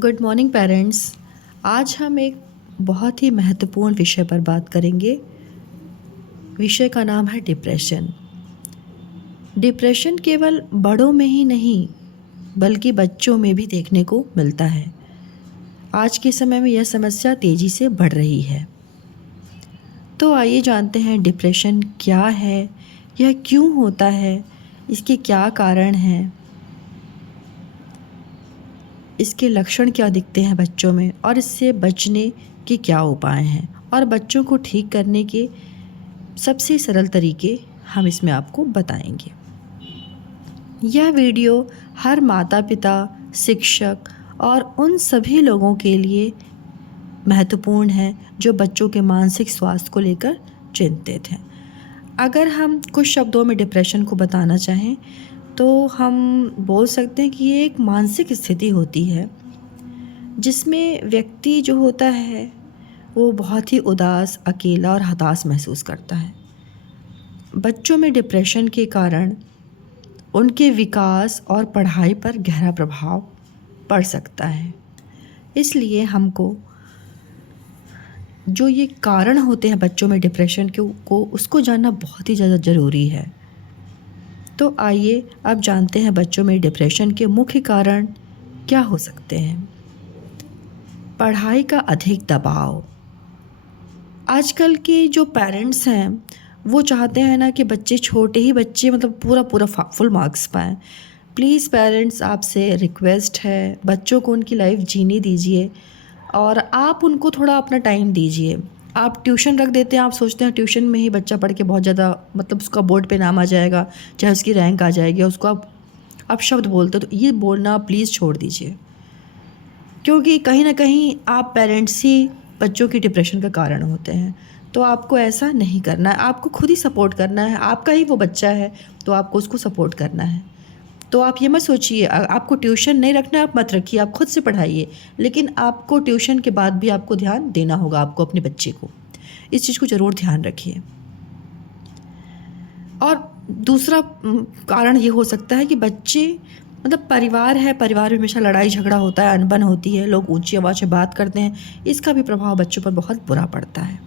Good morning parents. आज हम एक बहुत ही महत्वपूर्ण विषय पर बात करेंगे। विषय का नाम है डिप्रेशन। डिप्रेशन केवल बड़ों में ही नहीं बल्कि बच्चों में भी देखने को मिलता है। आज के समय में यह समस्या तेज़ी से बढ़ रही है। तो आइए जानते हैं डिप्रेशन क्या है, यह क्यों होता है, इसके क्या कारण हैं, इसके लक्षण क्या दिखते हैं बच्चों में और इससे बचने के क्या उपाय हैं और बच्चों को ठीक करने के सबसे सरल तरीके हम इसमें आपको बताएंगे। यह वीडियो हर माता पिता, शिक्षक और उन सभी लोगों के लिए महत्वपूर्ण है जो बच्चों के मानसिक स्वास्थ्य को लेकर चिंतित हैं। अगर हम कुछ शब्दों में डिप्रेशन को बताना चाहें तो हम बोल सकते हैं कि ये एक मानसिक स्थिति होती है जिसमें व्यक्ति जो होता है वो बहुत ही उदास, अकेला और हताश महसूस करता है। बच्चों में डिप्रेशन के कारण उनके विकास और पढ़ाई पर गहरा प्रभाव पड़ सकता है। इसलिए हमको जो ये कारण होते हैं बच्चों में डिप्रेशन को उसको जानना बहुत ही ज़्यादा ज़रूरी है। तो आइए अब जानते हैं बच्चों में डिप्रेशन के मुख्य कारण क्या हो सकते हैं। पढ़ाई का अधिक दबाव। आजकल के जो पेरेंट्स हैं वो चाहते हैं ना कि बच्चे, छोटे ही बच्चे पूरा फुल मार्क्स पाएँ। प्लीज़ पेरेंट्स, आपसे रिक्वेस्ट है, बच्चों को उनकी लाइफ जीने दीजिए और आप उनको थोड़ा अपना टाइम दीजिए। आप ट्यूशन रख देते हैं, आप सोचते हैं ट्यूशन में ही बच्चा पढ़ के बहुत ज़्यादा उसका बोर्ड पे नाम आ जाएगा, चाहे उसकी रैंक आ जाएगी, उसको आप शब्द बोलते हो, तो ये बोलना प्लीज़ छोड़ दीजिए। क्योंकि कहीं ना कहीं आप पेरेंट्स ही बच्चों की डिप्रेशन का कारण होते हैं। तो आपको ऐसा नहीं करना है, आपको खुद ही सपोर्ट करना है। आपका ही वो बच्चा है तो आपको उसको सपोर्ट करना है। तो आप ये मत सोचिए आपको ट्यूशन नहीं रखना है, आप मत रखिए, आप खुद से पढ़ाइए, लेकिन आपको ट्यूशन के बाद भी आपको ध्यान देना होगा आपको अपने बच्चे को। इस चीज़ को ज़रूर ध्यान रखिए। और दूसरा कारण ये हो सकता है कि बच्चे परिवार है, परिवार में हमेशा लड़ाई झगड़ा होता है, अनबन होती है, लोग ऊंची आवाज़ से बात करते हैं, इसका भी प्रभाव बच्चों पर बहुत बुरा पड़ता है।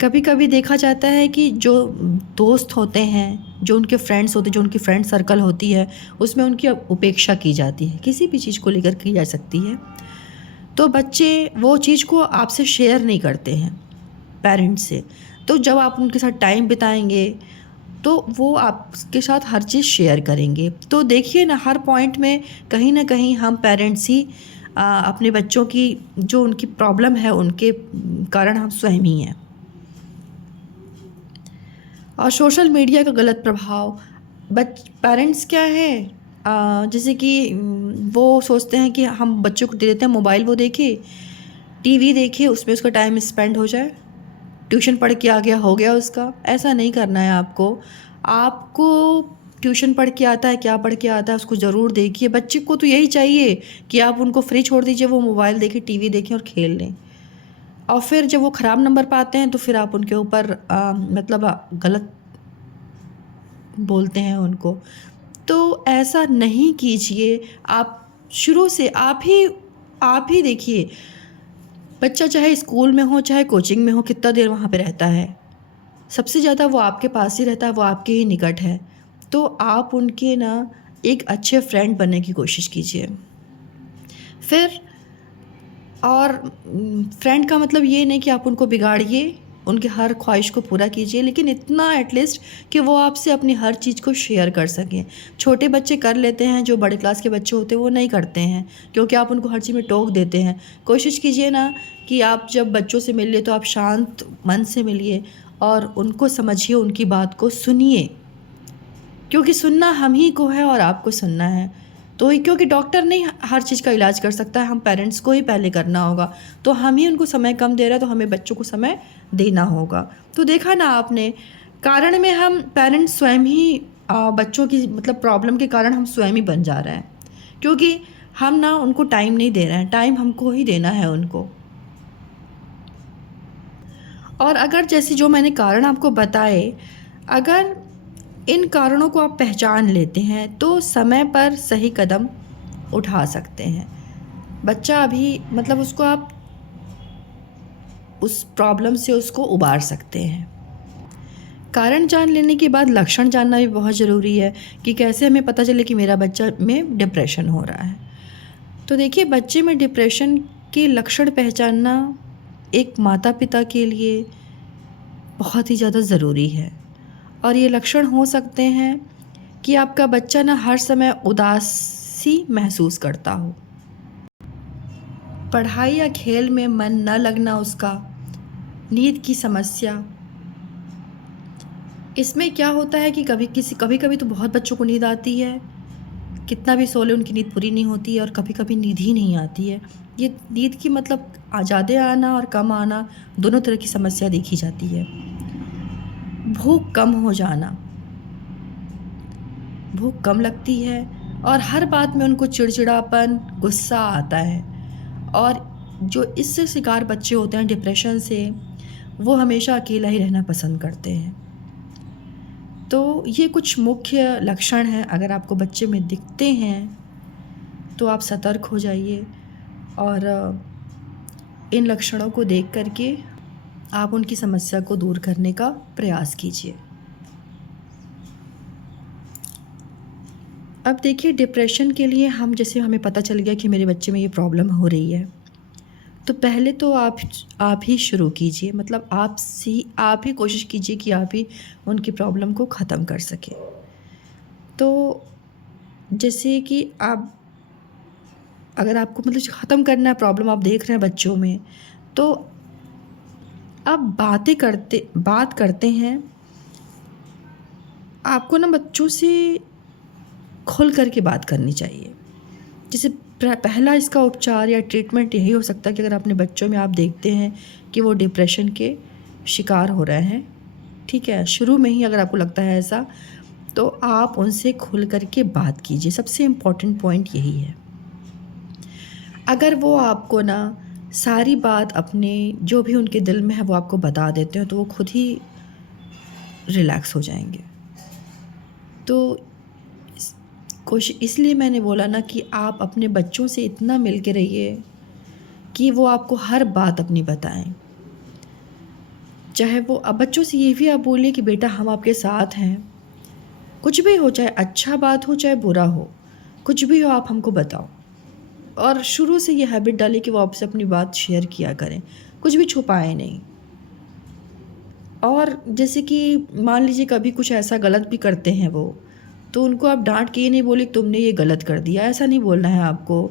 कभी कभी देखा जाता है कि जो दोस्त होते हैं, जो उनके फ्रेंड्स होते हैं, जो उनकी फ्रेंड सर्कल होती है, उसमें उनकी उपेक्षा की जाती है, किसी भी चीज़ को लेकर की जा सकती है। तो बच्चे वो चीज़ को आपसे शेयर नहीं करते हैं पेरेंट्स से। तो जब आप उनके साथ टाइम बिताएंगे तो वो आपके साथ हर चीज़ शेयर करेंगे। तो देखिए ना, हर पॉइंट में कहीं ना कहीं हम पेरेंट्स ही अपने बच्चों की जो उनकी प्रॉब्लम है उनके कारण हम स्वयं ही हैं। और सोशल मीडिया का गलत प्रभाव। पेरेंट्स क्या है, जैसे कि वो सोचते हैं कि हम बच्चों को दे देते हैं मोबाइल, वो देखे, टीवी देखे, उसमें उसका टाइम स्पेंड हो जाए, ट्यूशन पढ़ के आ गया, हो गया उसका। ऐसा नहीं करना है आपको ट्यूशन पढ़ के आता है, क्या पढ़ के आता है, उसको ज़रूर देखिए। बच्चे को तो यही चाहिए कि आप उनको फ्री छोड़ दीजिए, वो मोबाइल देखें, टीवी देखें और खेल लें। और फिर जब वो ख़राब नंबर पाते हैं तो फिर आप उनके ऊपर गलत बोलते हैं उनको। तो ऐसा नहीं कीजिए। आप शुरू से आप ही देखिए, बच्चा चाहे स्कूल में हो चाहे कोचिंग में हो, कितना देर वहाँ पे रहता है, सबसे ज़्यादा वो आपके पास ही रहता है, वो आपके ही निकट है। तो आप उनके ना एक अच्छे फ्रेंड बनने की कोशिश कीजिए। फिर और फ्रेंड का मतलब ये नहीं कि आप उनको बिगाड़िए, उनके हर ख्वाहिश को पूरा कीजिए, लेकिन इतना एटलीस्ट कि वो आपसे अपनी हर चीज़ को शेयर कर सकें। छोटे बच्चे कर लेते हैं, जो बड़े क्लास के बच्चे होते हैं वो नहीं करते हैं, क्योंकि आप उनको हर चीज़ में टोक देते हैं। कोशिश कीजिए ना कि आप जब बच्चों से मिलिए तो आप शांत मन से मिलिए और उनको समझिए, उनकी बात को सुनिए, क्योंकि सुनना हम ही को है और आपको सुनना है। तो क्योंकि डॉक्टर नहीं हर चीज़ का इलाज कर सकता है, हम पेरेंट्स को ही पहले करना होगा। तो हम ही उनको समय कम दे रहे हैं, तो हमें बच्चों को समय देना होगा। तो देखा ना आपने, कारण में हम पेरेंट्स स्वयं ही बच्चों की प्रॉब्लम के कारण हम स्वयं ही बन जा रहे हैं, क्योंकि हम ना उनको टाइम नहीं दे रहे हैं। टाइम हमको ही देना है उनको। और अगर जैसे जो मैंने कारण आपको बताए, अगर इन कारणों को आप पहचान लेते हैं तो समय पर सही कदम उठा सकते हैं। बच्चा अभी मतलब उसको आप उस प्रॉब्लम से उसको उबार सकते हैं। कारण जान लेने के बाद लक्षण जानना भी बहुत ज़रूरी है कि कैसे हमें पता चले कि मेरा बच्चा में डिप्रेशन हो रहा है। तो देखिए, बच्चे में डिप्रेशन के लक्षण पहचानना एक माता पिता के लिए बहुत ही ज़्यादा ज़रूरी है। और ये लक्षण हो सकते हैं कि आपका बच्चा ना हर समय उदासी महसूस करता हो, पढ़ाई या खेल में मन न लगना उसका, नींद की समस्या। इसमें क्या होता है कि कभी कभी तो बहुत बच्चों को नींद आती है, कितना भी सो ले उनकी नींद पूरी नहीं होती है, और कभी कभी नींद ही नहीं आती है। ये नींद की मतलब ज़्यादा आना और कम आना दोनों तरह की समस्या देखी जाती है। भूख कम हो जाना, भूख कम लगती है और हर बात में उनको चिड़चिड़ापन, गुस्सा आता है। और जो इससे शिकार बच्चे होते हैं डिप्रेशन से, वो हमेशा अकेला ही रहना पसंद करते हैं। तो ये कुछ मुख्य लक्षण हैं, अगर आपको बच्चे में दिखते हैं तो आप सतर्क हो जाइए और इन लक्षणों को देख करके आप उनकी समस्या को दूर करने का प्रयास कीजिए। अब देखिए, डिप्रेशन के लिए हमें पता चल गया कि मेरे बच्चे में ये प्रॉब्लम हो रही है, तो पहले तो आप ही शुरू कीजिए, मतलब आप ही कोशिश कीजिए कि आप ही उनकी प्रॉब्लम को ख़त्म कर सकें। तो जैसे कि आप, अगर आपको मतलब ख़त्म करना है प्रॉब्लम, आप देख रहे हैं बच्चों में, तो आप बात करते हैं। आपको ना बच्चों से खुल कर के बात करनी चाहिए। जैसे पहला इसका उपचार या ट्रीटमेंट यही हो सकता है कि अगर अपने बच्चों में आप देखते हैं कि वो डिप्रेशन के शिकार हो रहे हैं, ठीक है, शुरू में ही अगर आपको लगता है ऐसा, तो आप उनसे खुल कर के बात कीजिए। सबसे इम्पॉर्टेंट पॉइंट यही है। अगर वो आपको ना सारी बात अपने जो भी उनके दिल में है वो आपको बता देते हो, तो वो खुद ही रिलैक्स हो जाएंगे। तो इसलिए मैंने बोला ना कि आप अपने बच्चों से इतना मिल के रहिए कि वो आपको हर बात अपनी बताएं। चाहे वो, अब बच्चों से ये भी आप बोलिए कि बेटा हम आपके साथ हैं, कुछ भी हो, चाहे अच्छा बात हो चाहे बुरा हो, कुछ भी हो आप हमको बताओ। और शुरू से ये हैबिट डालिए कि वो आपसे अपनी बात शेयर किया करें, कुछ भी छुपाएं नहीं। और जैसे कि मान लीजिए कभी कुछ ऐसा गलत भी करते हैं वो, तो उनको आप डांट के ये नहीं बोलिए तुमने ये गलत कर दिया, ऐसा नहीं बोलना है आपको।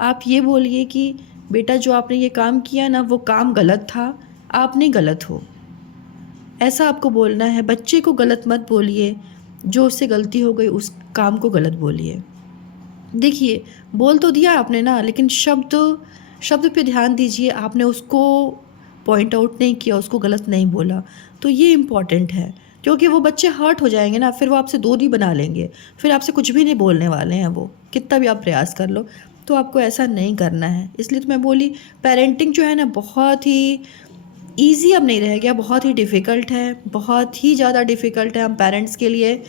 आप ये बोलिए कि बेटा जो आपने ये काम किया ना, वो काम गलत था, आप नहीं गलत हो, ऐसा आपको बोलना है। बच्चे को गलत मत बोलिए, जो उससे गलती हो गई उस काम को गलत बोलिए। देखिए, बोल तो दिया आपने ना, लेकिन शब्द पे ध्यान दीजिए। आपने उसको पॉइंट आउट नहीं किया, उसको गलत नहीं बोला, तो ये इम्पॉर्टेंट है। क्योंकि वो बच्चे हर्ट हो जाएंगे ना, फिर वो आपसे दूरी बना लेंगे, फिर आपसे कुछ भी नहीं बोलने वाले हैं वो, कितना भी आप प्रयास कर लो। तो आपको ऐसा नहीं करना है। इसलिए तो मैं बोली, पेरेंटिंग जो है ना बहुत ही ईज़ी अब नहीं रह गया, बहुत ही डिफ़िकल्ट है, बहुत ही ज़्यादा डिफ़िकल्ट है हम पेरेंट्स के लिए।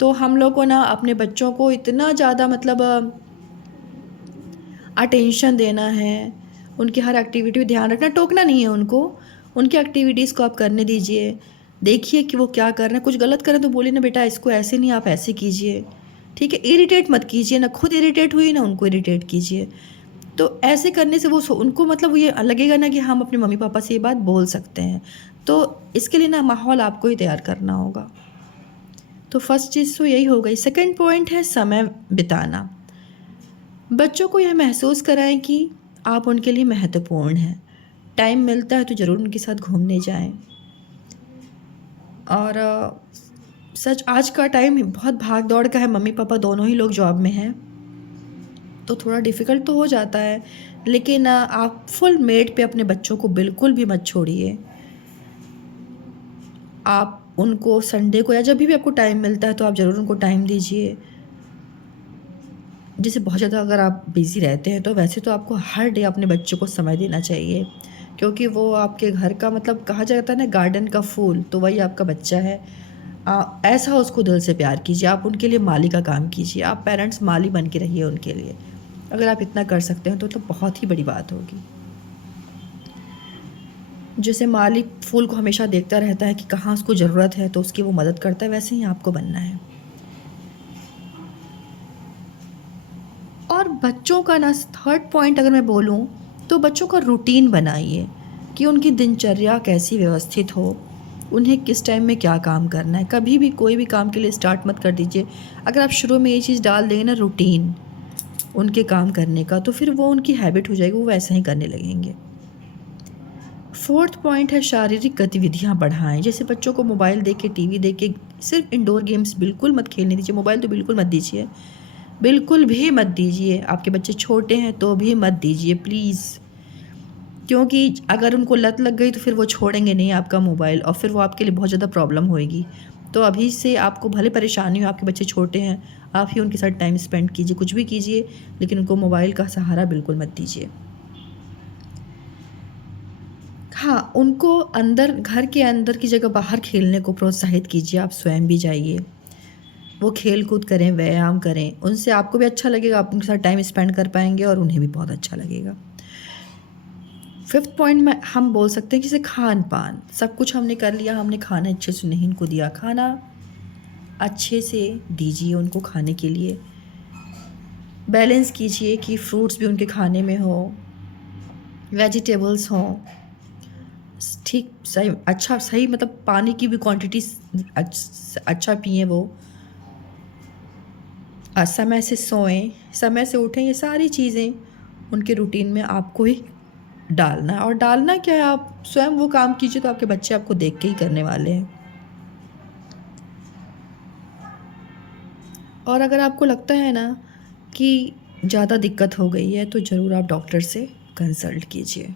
तो हम लोग को ना अपने बच्चों को इतना ज़्यादा मतलब अटेंशन देना है, उनकी हर एक्टिविटी में ध्यान रखना, टोकना नहीं है उनको, उनकी एक्टिविटीज़ को आप करने दीजिए। देखिए कि वो क्या कर रहे हैं, कुछ गलत करें तो बोलिए ना बेटा इसको ऐसे नहीं, आप ऐसे कीजिए, ठीक है। इरिटेट मत कीजिए, ना खुद इरिटेट हुई ना उनको इरिटेट कीजिए। तो ऐसे करने से उनको मतलब ये लगेगा ना कि हम अपने मम्मी पापा से ये बात बोल सकते हैं। तो इसके लिए ना माहौल आपको ही तैयार करना होगा। तो फर्स्ट चीज़ तो यही हो गई। सेकंड पॉइंट है समय बिताना। बच्चों को यह महसूस कराएं कि आप उनके लिए महत्वपूर्ण हैं। टाइम मिलता है तो ज़रूर उनके साथ घूमने जाएं। और सच आज का टाइम बहुत भाग दौड़ का है, मम्मी पापा दोनों ही लोग जॉब में हैं, तो थोड़ा डिफ़िकल्ट तो हो जाता है। लेकिन आप फुल मेड पे अपने बच्चों को बिल्कुल भी मत छोड़िए। आप उनको संडे को या जब भी आपको टाइम मिलता है तो आप ज़रूर उनको टाइम दीजिए। जैसे बहुत ज़्यादा अगर आप बिज़ी रहते हैं तो वैसे तो आपको हर डे अपने बच्चों को समय देना चाहिए, क्योंकि वो आपके घर का मतलब कहा जाता है ना गार्डन का फूल, तो वही आपका बच्चा है। ऐसा उसको दिल से प्यार कीजिए, आप उनके लिए माली का काम कीजिए, आप पेरेंट्स माली बन के रहिए उनके लिए। अगर आप इतना कर सकते हैं तो बहुत ही बड़ी बात होगी। जैसे माली फूल को हमेशा देखता रहता है कि कहाँ उसको ज़रूरत है तो उसकी वो मदद करता है, वैसे ही आपको बनना है। और बच्चों का ना थर्ड पॉइंट अगर मैं बोलूँ तो बच्चों का रूटीन बनाइए कि उनकी दिनचर्या कैसी व्यवस्थित हो, उन्हें किस टाइम में क्या काम करना है। कभी भी कोई भी काम के लिए स्टार्ट मत कर दीजिए। अगर आप शुरू में ये चीज़ डाल देंगे ना रूटीन उनके काम करने का, तो फिर वो उनकी हैबिट हो जाएगी, वो वैसा ही करने लगेंगे। फोर्थ पॉइंट है शारीरिक गतिविधियाँ बढ़ाएं। जैसे बच्चों को मोबाइल देख के, टीवी देख के सिर्फ इंडोर गेम्स बिल्कुल मत खेलने दीजिए। मोबाइल तो बिल्कुल मत दीजिए, बिल्कुल भी मत दीजिए। आपके बच्चे छोटे हैं तो भी मत दीजिए प्लीज़, क्योंकि अगर उनको लत लग गई तो फिर वो छोड़ेंगे नहीं आपका मोबाइल, और फिर वो आपके लिए बहुत ज़्यादा प्रॉब्लम होएगी। तो अभी से आपको भले परेशानी हो, आपके बच्चे छोटे हैं, आप ही उनके साथ टाइम स्पेंड कीजिए, कुछ भी कीजिए, लेकिन उनको मोबाइल का सहारा बिल्कुल मत दीजिए। हाँ, उनको अंदर, घर के अंदर की जगह बाहर खेलने को प्रोत्साहित कीजिए। आप स्वयं भी जाइए, वो खेल कूद करें, व्यायाम करें, उनसे आपको भी अच्छा लगेगा, आप उनके साथ टाइम स्पेंड कर पाएंगे और उन्हें भी बहुत अच्छा लगेगा। फिफ्थ पॉइंट में हम बोल सकते हैं कि जैसे खान पान, सब कुछ हमने कर लिया, हमने खाना अच्छे से नहीं इनको दिया, खाना अच्छे से दीजिए उनको खाने के लिए। बैलेंस कीजिए कि फ्रूट्स भी उनके खाने में हो, वेजिटेबल्स हों, ठीक सही, अच्छा सही, मतलब पानी की भी क्वांटिटी अच्छा पिएं वो, समय से सोएं, समय से उठें। ये सारी चीज़ें उनके रूटीन में आपको ही डालना है। और डालना क्या है, आप स्वयं वो काम कीजिए तो आपके बच्चे आपको देख के ही करने वाले हैं। और अगर आपको लगता है ना कि ज़्यादा दिक्कत हो गई है तो ज़रूर आप डॉक्टर से कंसल्ट कीजिए।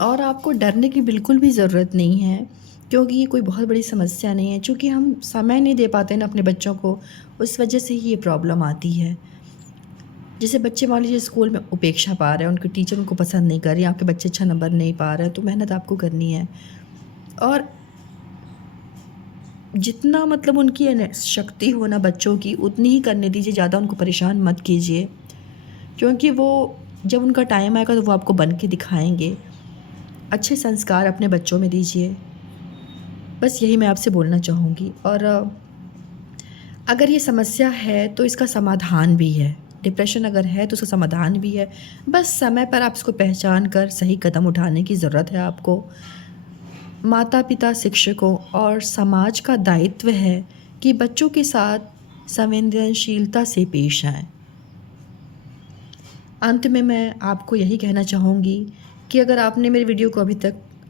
और आपको डरने की बिल्कुल भी ज़रूरत नहीं है, क्योंकि ये कोई बहुत बड़ी समस्या नहीं है। चूँकि हम समय नहीं दे पाते ना अपने बच्चों को, उस वजह से ही ये प्रॉब्लम आती है। जैसे बच्चे मान लीजिए स्कूल में उपेक्षा पा रहे हैं, उनके टीचर उनको पसंद नहीं कर रही, आपके बच्चे अच्छा नंबर नहीं पा रहे हैं, तो मेहनत आपको करनी है। और जितना मतलब उनकी शक्ति हो ना बच्चों की, उतनी ही करने दीजिए, ज़्यादा उनको परेशान मत कीजिए, क्योंकि वो जब उनका टाइम आएगा तो वो आपको बन के दिखाएंगे। अच्छे संस्कार अपने बच्चों में दीजिए, बस यही मैं आपसे बोलना चाहूँगी। और अगर ये समस्या है तो इसका समाधान भी है। डिप्रेशन अगर है तो उसका समाधान भी है, बस समय पर आप इसको पहचान कर सही कदम उठाने की ज़रूरत है आपको। माता पिता, शिक्षकों और समाज का दायित्व है कि बच्चों के साथ संवेदनशीलता से पेश आएं। अंत में मैं आपको यही कहना चाहूँगी कि अगर आपने मेरी वीडियो को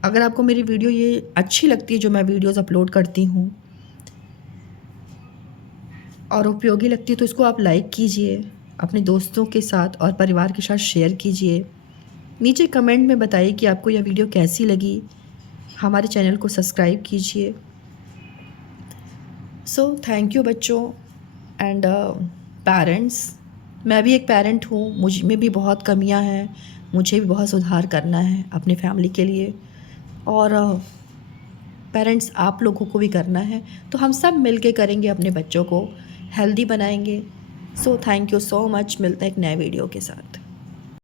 अगर आपको मेरी वीडियो ये अच्छी लगती है, जो मैं वीडियोज़ अपलोड करती हूँ, और उपयोगी लगती है, तो इसको आप लाइक कीजिए, अपने दोस्तों के साथ और परिवार के साथ शेयर कीजिए। नीचे कमेंट में बताइए कि आपको यह वीडियो कैसी लगी। हमारे चैनल को सब्सक्राइब कीजिए। सो थैंक यू बच्चों एंड पेरेंट्स। मैं भी एक पेरेंट हूँ, मुझ में भी बहुत कमियाँ हैं, मुझे भी बहुत सुधार करना है अपने फैमिली के लिए, और पेरेंट्स आप लोगों को भी करना है। तो हम सब मिल के करेंगे, अपने बच्चों को हेल्दी बनाएंगे। So thank you so much. मिलते हैं एक नए वीडियो के साथ।